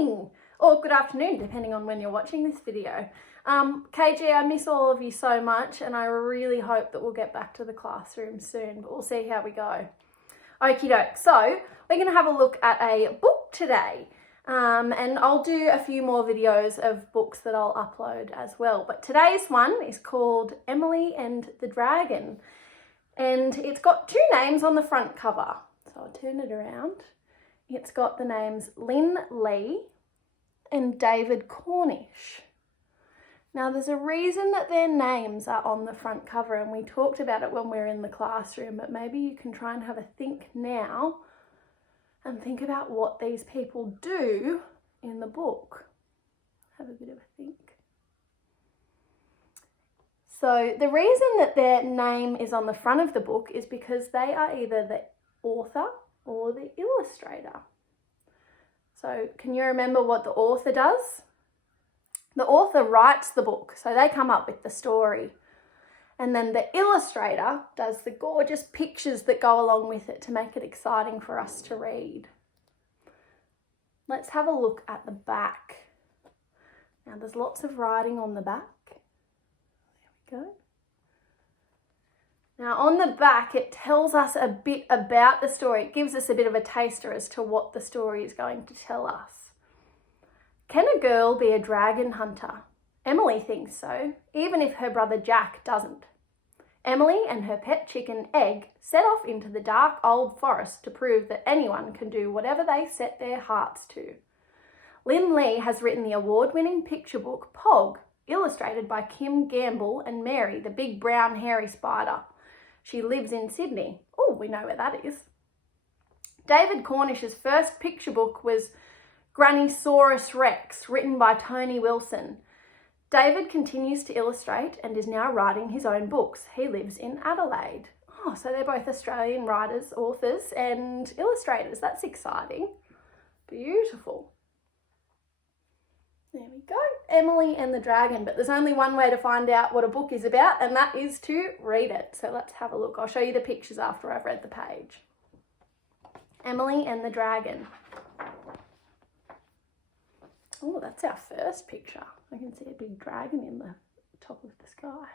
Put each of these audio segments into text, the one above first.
morning or good afternoon, depending on when you're watching this video. KG, I miss all of you so much, and I really hope that we'll get back to the classroom soon, but we'll see how we go. Okie doke, so we're going to have a look at a book today, and I'll do a few more videos of books that I'll upload as well. But today's one is called Emily and the Dragon, and it's got two names on the front cover. So I'll turn it around. It's got the names Lynn Lee and David Cornish. Now there's a reason that their names are on the front cover, and we talked about it when we were in the classroom, but maybe you can try and have a think now and think about what these people do in the book. Have a bit of a think. So the reason that their name is on the front of the book is because they are either the author or the illustrator. So can you remember what the author does? The author writes the book, so they come up with the story. And then the illustrator does the gorgeous pictures that go along with it to make it exciting for us to read. Let's have a look at the back. Now there's lots of writing on the back. There we go. Now on the back it tells us a bit about the story. It gives us a bit of a taster as to what the story is going to tell us. Can a girl be a dragon hunter? Emily thinks so, even if her brother Jack doesn't. Emily and her pet chicken Egg set off into the dark old forest to prove that anyone can do whatever they set their hearts to. Lynn Lee has written the award-winning picture book Pog, illustrated by Kim Gamble and Mary, the big brown hairy spider. She lives in Sydney. Oh, we know where that is. David Cornish's first picture book was Grannysaurus Rex, written by Tony Wilson. David continues to illustrate and is now writing his own books. He lives in Adelaide. Oh, so they're both Australian writers, authors and illustrators. That's exciting. Beautiful. There we go. Emily and the Dragon. But there's only one way to find out what a book is about, and that is to read it. So let's have a look. I'll show you the pictures after I've read the page. Emily and the Dragon. Oh, that's our first picture. I can see a big dragon in the top of the sky.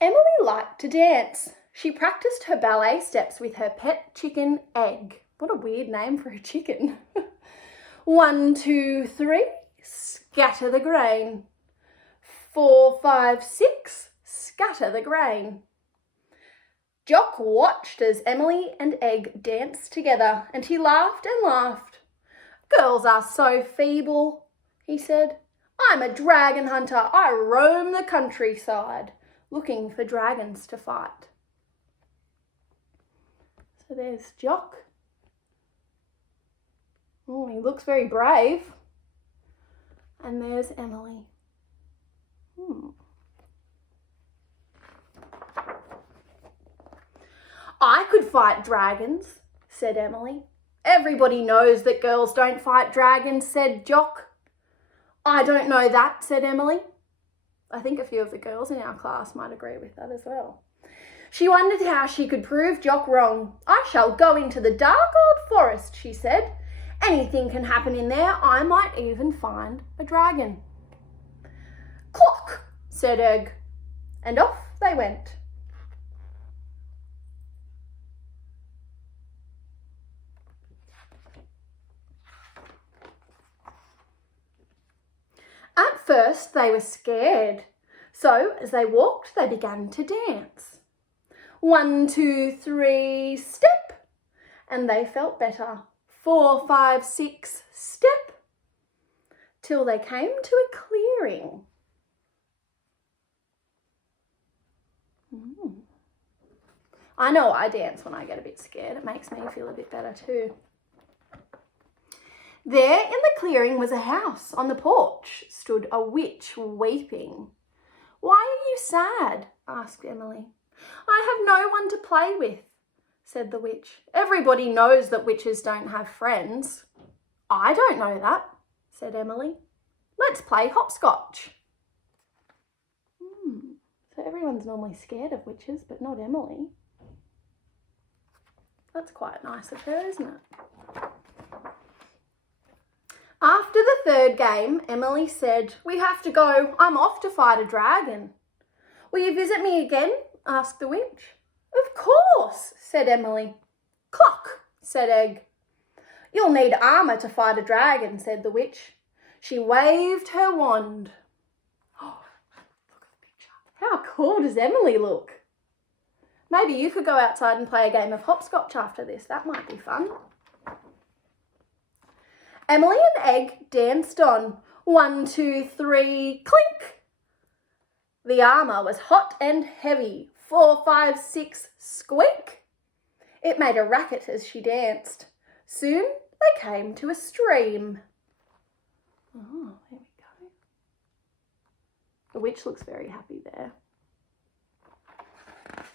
Emily liked to dance. She practiced her ballet steps with her pet chicken Egg. What a weird name for a chicken. 1, 2, 3, scatter the grain. 4, 5, 6, scatter the grain. Jock watched as Emily and Egg danced together, and he laughed and laughed. "Girls are so feeble," he said. "I'm a dragon hunter. I roam the countryside, looking for dragons to fight." So there's Jock. Oh, he looks very brave. And there's Emily. "I could fight dragons," said Emily. "Everybody knows that girls don't fight dragons," said Jock. "I don't know that," said Emily. I think a few of the girls in our class might agree with that as well. She wondered how she could prove Jock wrong. "I shall go into the dark old forest," she said. "Anything can happen in there. I might even find a dragon." "Clock," said Egg, and off they went. At first they were scared, so as they walked they began to dance. 1, 2, 3, step, and they felt better. 4, 5, 6, step, till they came to a clearing. I know I dance when I get a bit scared. It makes me feel a bit better too. There in the clearing was a house. On the porch stood a witch weeping. "Why are you sad?" asked Emily. "I have no one to play with," said the witch. "Everybody knows that witches don't have friends." "I don't know that," said Emily. "Let's play hopscotch." So everyone's normally scared of witches, but not Emily. That's quite nice of her, isn't it? After the third game, Emily said, "We have to go. I'm off to fight a dragon." "Will you visit me again?" asked the witch. "Of course," said Emily. "Clock," said Egg. "You'll need armour to fight a dragon," said the witch. She waved her wand. Oh, look at the picture. How cool does Emily look? Maybe you could go outside and play a game of hopscotch after this. That might be fun. Emily and Egg danced on. 1, 2, 3, clink. The armour was hot and heavy. 4, 5, 6, squeak. It made a racket as she danced. Soon they came to a stream. Oh, there we go. The witch looks very happy there.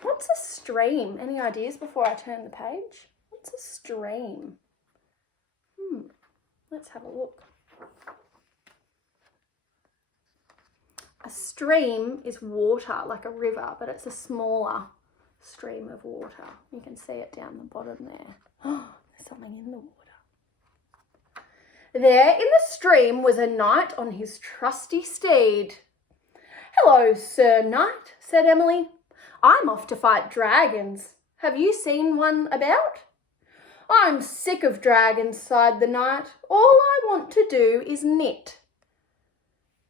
What's a stream? Any ideas before I turn the page? What's a stream? Let's have a look. A stream is water, like a river, but it's a smaller stream of water. You can see it down the bottom there. Oh, there's something in the water. There in the stream was a knight on his trusty steed. "Hello, Sir Knight," said Emily. "I'm off to fight dragons. Have you seen one about?" "I'm sick of dragons," sighed the knight. "All I want to do is knit."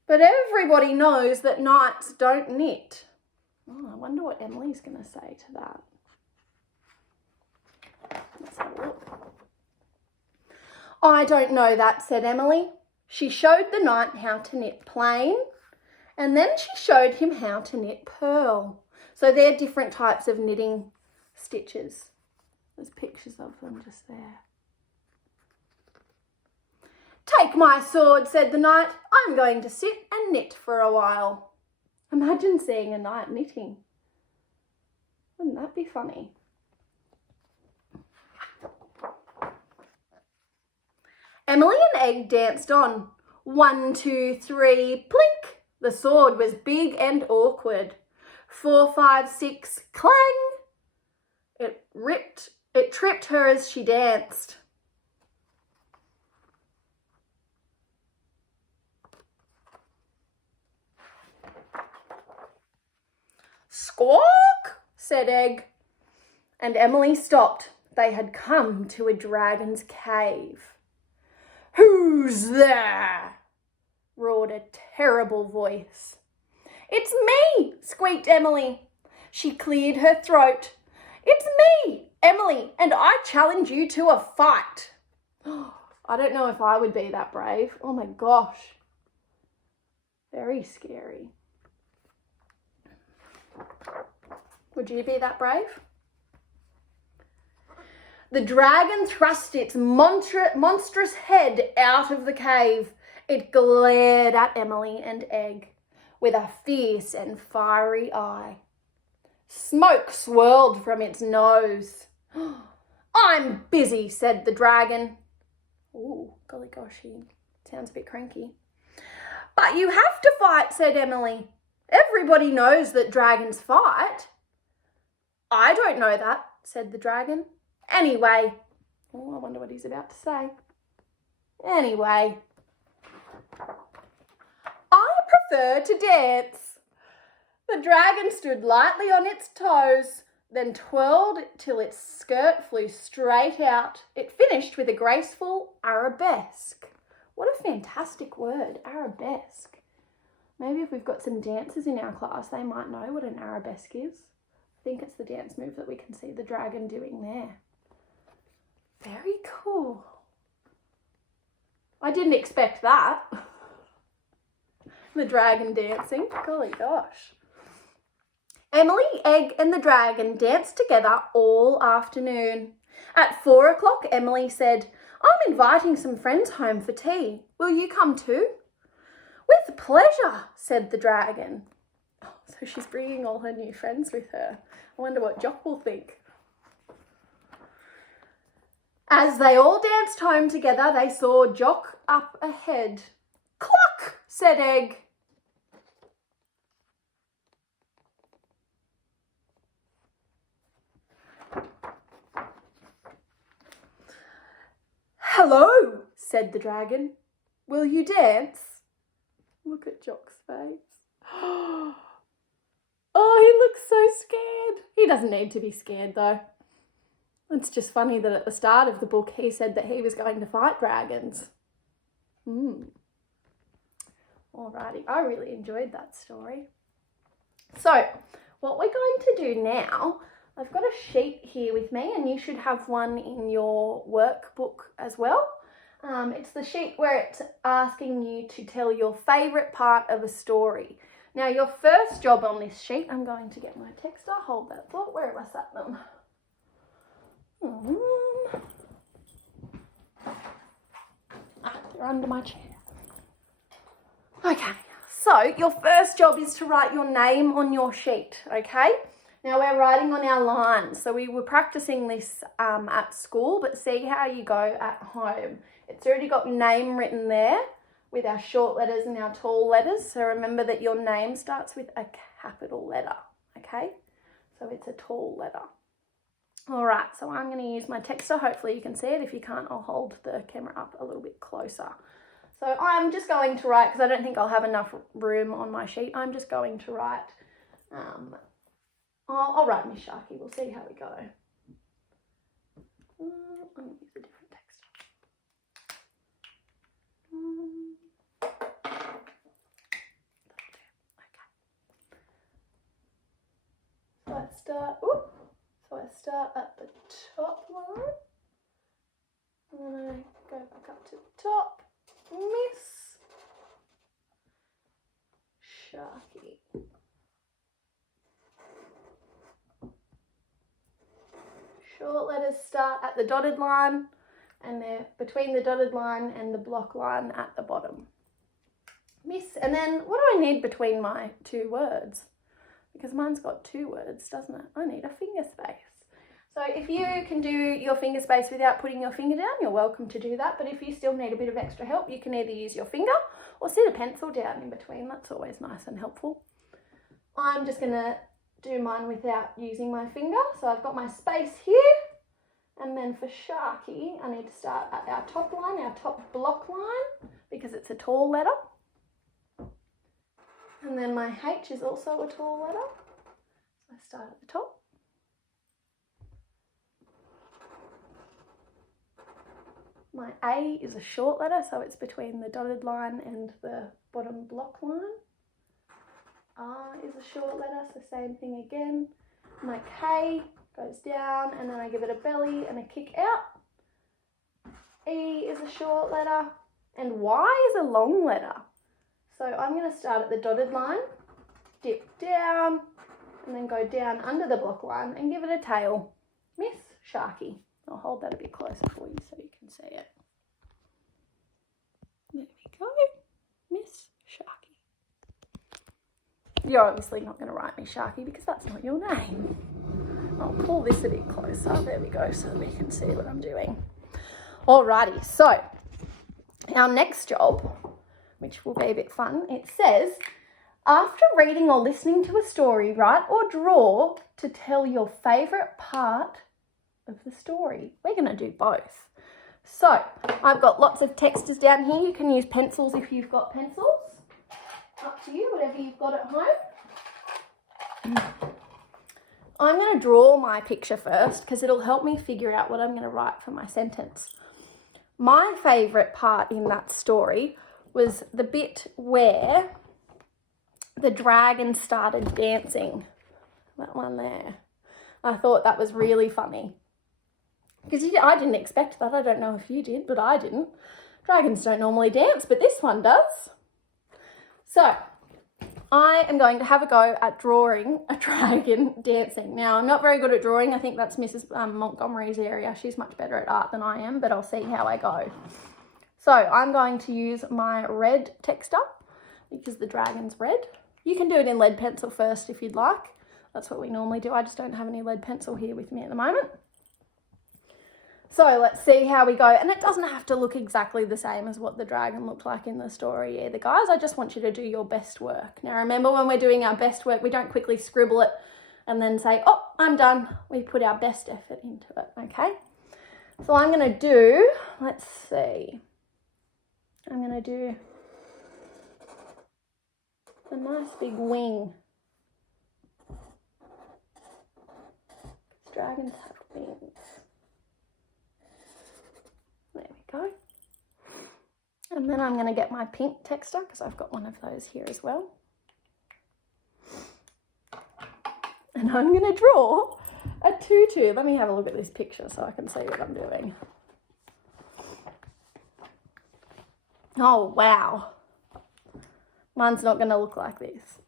But everybody knows that knights don't knit. Oh, I wonder what Emily's going to say to that. Let's have a look. "I don't know that," said Emily. She showed the knight how to knit plain, and then she showed him how to knit purl. So they're different types of knitting stitches. There's pictures of them just there. "Take my sword," said the knight. "I'm going to sit and knit for a while." Imagine seeing a knight knitting. Wouldn't that be funny? Emily and Egg danced on. 1, 2, 3, plink. The sword was big and awkward. 4, 5, 6, clang. It tripped her as she danced. "Squawk," said Egg. And Emily stopped. They had come to a dragon's cave. "Who's there?" roared a terrible voice. "It's me," squeaked Emily. She cleared her throat. "It's me, Emily, and I challenge you to a fight." I don't know if I would be that brave. Oh my gosh. Very scary. Would you be that brave? The dragon thrust its monstrous head out of the cave. It glared at Emily and Egg with a fierce and fiery eye. Smoke swirled from its nose. "I'm busy," said the dragon. Ooh, golly gosh, he sounds a bit cranky. "But you have to fight," said Emily. "Everybody knows that dragons fight." "I don't know that," said the dragon. "Anyway." Oh, I wonder what he's about to say. "Anyway, I prefer to dance." The dragon stood lightly on its toes, then twirled till its skirt flew straight out. It finished with a graceful arabesque. What a fantastic word, arabesque. Maybe if we've got some dancers in our class, they might know what an arabesque is. I think it's the dance move that we can see the dragon doing there. Very cool. I didn't expect that. The dragon dancing. Golly gosh. Emily, Egg and the dragon danced together all afternoon. At 4 o'clock, Emily said, "I'm inviting some friends home for tea. Will you come too?" "With pleasure," said the dragon. Oh, so she's bringing all her new friends with her. I wonder what Jock will think. As they all danced home together, they saw Jock up ahead. "Clock," said Egg. "Hello," said the dragon. "Will you dance?" Look at Jock's face. Oh, he looks so scared. He doesn't need to be scared though. It's just funny that at the start of the book he said that he was going to fight dragons. Alrighty, I really enjoyed that story. So, what we're going to do now, I've got a sheet here with me, and you should have one in your workbook as well. It's the sheet where it's asking you to tell your favourite part of a story. Now, your first job on this sheet, I'm going to get my texter. Hold that thought. Where have I sat them? They're under my chair. Okay, so your first job is to write your name on your sheet, okay? Now we're writing on our lines. So we were practicing this at school, but see how you go at home. It's already got name written there with our short letters and our tall letters. So remember that your name starts with a capital letter, okay? So it's a tall letter. All right, so I'm going to use my texter. Hopefully you can see it. If you can't, I'll hold the camera up a little bit closer. So I'm just going to write, because I don't think I'll have enough room on my sheet, I'm just going to write, I'll write Miss Sharky. We'll see how we go. I'm going to use a different text. Okay. So I start at the top line, and then I go back up to the top. Miss Sharky. Short letters start at the dotted line, and they're between the dotted line and the block line at the bottom. Miss, and then what do I need between my two words? Because mine's got two words, doesn't it? I need a finger space. So if you can do your finger space without putting your finger down, you're welcome to do that. But if you still need a bit of extra help, you can either use your finger or sit a pencil down in between. That's always nice and helpful. I'm just going to do mine without using my finger. So I've got my space here. And then for Sharky, I need to start at our top line, our top block line, because it's a tall letter. And then my H is also a tall letter. So I start at the top. My A is a short letter, so it's between the dotted line and the bottom block line. R is a short letter, so same thing again. My K goes down, and then I give it a belly and a kick out. E is a short letter, and Y is a long letter. So I'm going to start at the dotted line, dip down, and then go down under the block line and give it a tail. Miss Sharky. I'll hold that a bit closer for you so you can see it. There we go. Miss Sharky. You're obviously not going to write me Sharky because that's not your name. I'll pull this a bit closer. There we go, so we can see what I'm doing. Alrighty, so our next job, which will be a bit fun, it says, after reading or listening to a story, write or draw to tell your favourite part of the story. We're going to do both. So I've got lots of texters down here. You can use pencils if you've got pencils. Up to you, whatever you've got at home. I'm going to draw my picture first because it'll help me figure out what I'm going to write for my sentence. My favourite part in that story was the bit where the dragon started dancing. That one there. I thought that was really funny. Because I didn't expect that. I don't know if you did, but I didn't. Dragons don't normally dance, but this one does. So, I am going to have a go at drawing a dragon dancing. Now, I'm not very good at drawing. I think that's Mrs. Montgomery's area. She's much better at art than I am, but I'll see how I go. So, I'm going to use my red texter because the dragon's red. You can do it in lead pencil first if you'd like. That's what we normally do. I just don't have any lead pencil here with me at the moment. So let's see how we go. And it doesn't have to look exactly the same as what the dragon looked like in the story either, guys. I just want you to do your best work. Now, remember, when we're doing our best work, we don't quickly scribble it and then say, oh, I'm done. We put our best effort into it, okay? So I'm going to do, let's see, I'm going to do a nice big wing. Dragons have wings. There we go. And then I'm going to get my pink texture because I've got one of those here as well. And I'm going to draw a tutu. Let me have a look at this picture so I can see what I'm doing. Oh, wow. Mine's not going to look like this.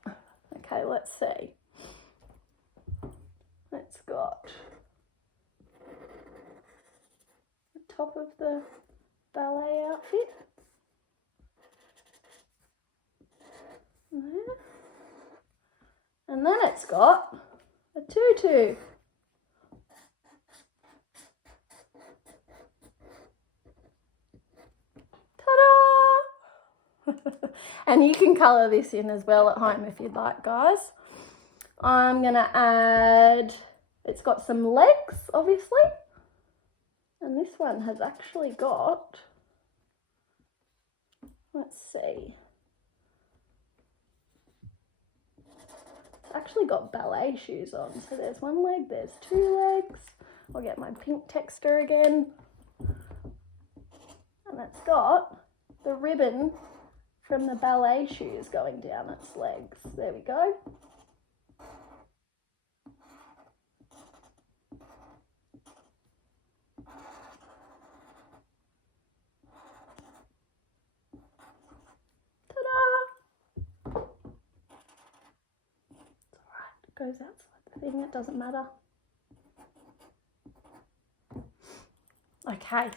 Okay, let's see. It's got the top of the ballet outfit. There. And then it's got a tutu. Ta-da! And you can colour this in as well at home if you'd like, guys. I'm going to add, it's got some legs, obviously. And this one has actually got, let's see. It's actually got ballet shoes on. So there's one leg, there's two legs. I'll get my pink texture again. And it's got the ribbon from the ballet shoes going down its legs. There we go. Ta-da! It's all right, it goes outside the thing, it doesn't matter. Okay.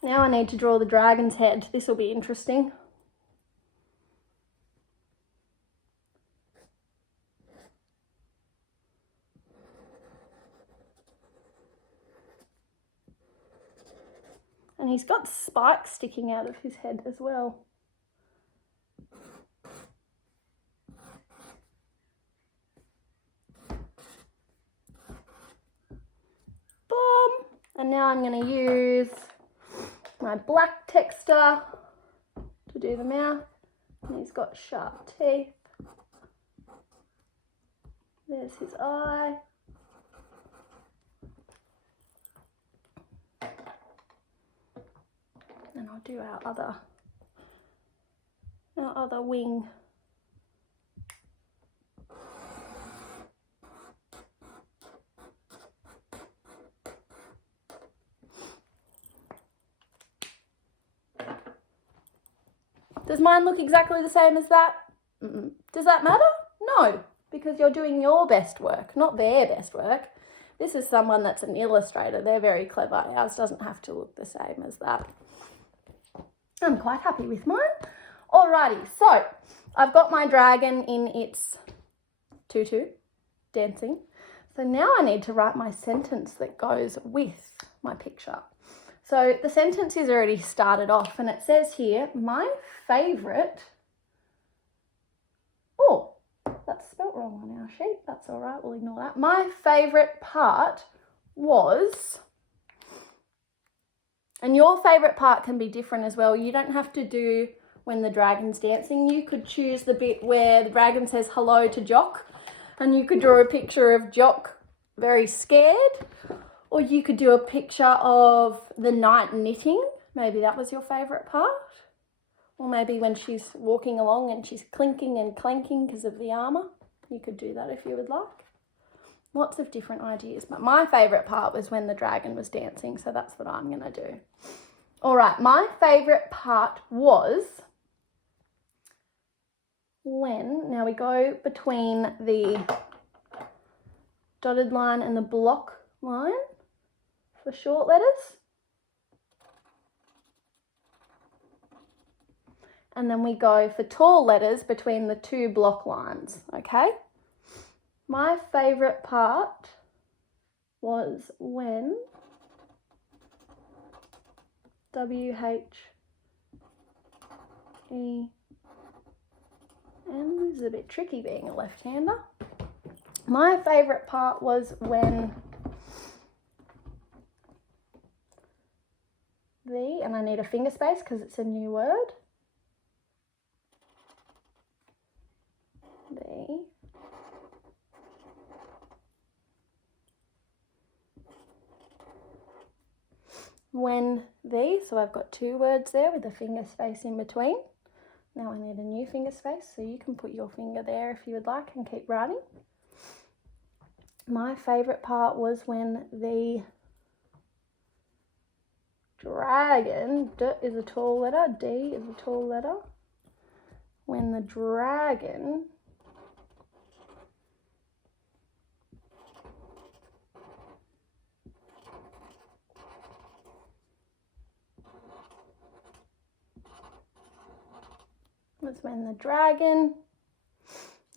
Now I need to draw the dragon's head. This will be interesting. And he's got spikes sticking out of his head as well. Boom! And now I'm going to use my black texture to do the mouth. And he's got sharp teeth. There's his eye. And I'll do our other wing. Does mine look exactly the same as that? Does that matter? No, because you're doing your best work, not their best work. This is someone that's an illustrator. They're very clever. Ours doesn't have to look the same as that. I'm quite happy with mine. Alrighty, so I've got my dragon in its tutu, dancing. So now I need to write my sentence that goes with my picture. So the sentence is already started off and it says here, my favourite, oh, that's spelt wrong on our sheet. That's all right, we'll ignore that. My favourite part was, and your favourite part can be different as well. You don't have to do when the dragon's dancing. You could choose the bit where the dragon says hello to Jock and you could draw a picture of Jock very scared. Or you could do a picture of the knight knitting. Maybe that was your favourite part. Or maybe when she's walking along and she's clinking and clanking because of the armour. You could do that if you would like. Lots of different ideas. But my favourite part was when the dragon was dancing. So that's what I'm going to do. All right. My favourite part was when, now we go between the dotted line and the block line. For short letters. And then we go for tall letters between the two block lines, okay? My favourite part was when W-H-E-N, this is a bit tricky being a left-hander. My favourite part was when the, and I need a finger space because it's a new word. The. When the, so I've got two words there with a finger space in between. Now I need a new finger space, so you can put your finger there if you would like and keep writing. My favourite part was when the dragon, D is a tall letter, D is a tall letter. When the dragon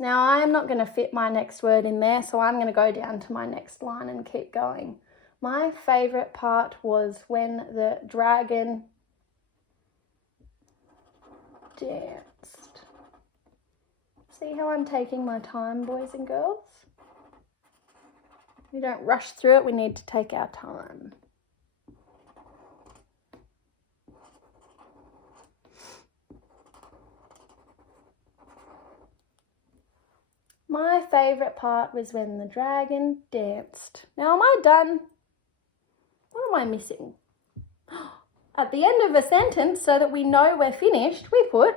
Now I'm not going to fit my next word in there, so I'm going to go down to my next line and keep going. My favourite part was when the dragon danced. See how I'm taking my time, boys and girls? We don't rush through it, we need to take our time. My favourite part was when the dragon danced. Now, am I done? What am I missing? At the end of a sentence, so that we know we're finished, we put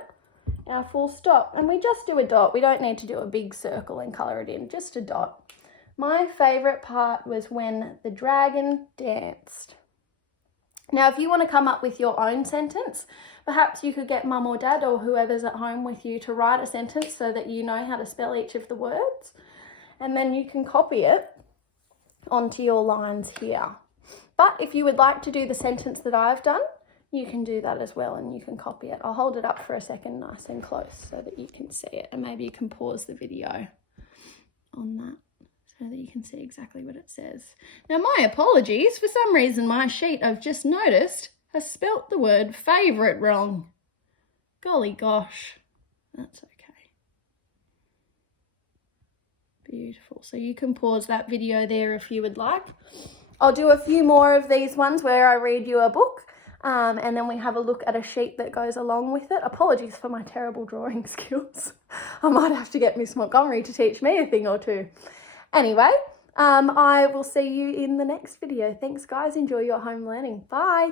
our full stop. And we just do a dot. We don't need to do a big circle and colour it in, just a dot. My favourite part was when the dragon danced. Now, if you want to come up with your own sentence, perhaps you could get mum or dad or whoever's at home with you to write a sentence so that you know how to spell each of the words. And then you can copy it onto your lines here. But if you would like to do the sentence that I've done, you can do that as well and you can copy it. I'll hold it up for a second nice and close so that you can see it. And maybe you can pause the video on that, so that you can see exactly what it says. Now, my apologies. For some reason, my sheet, I've just noticed, has spelt the word favourite wrong. Golly gosh. That's okay. Beautiful. So you can pause that video there if you would like. I'll do a few more of these ones where I read you a book and then we have a look at a sheet that goes along with it. Apologies for my terrible drawing skills. I might have to get Miss Montgomery to teach me a thing or two. Anyway, I will see you in the next video. Thanks, guys. Enjoy your home learning. Bye.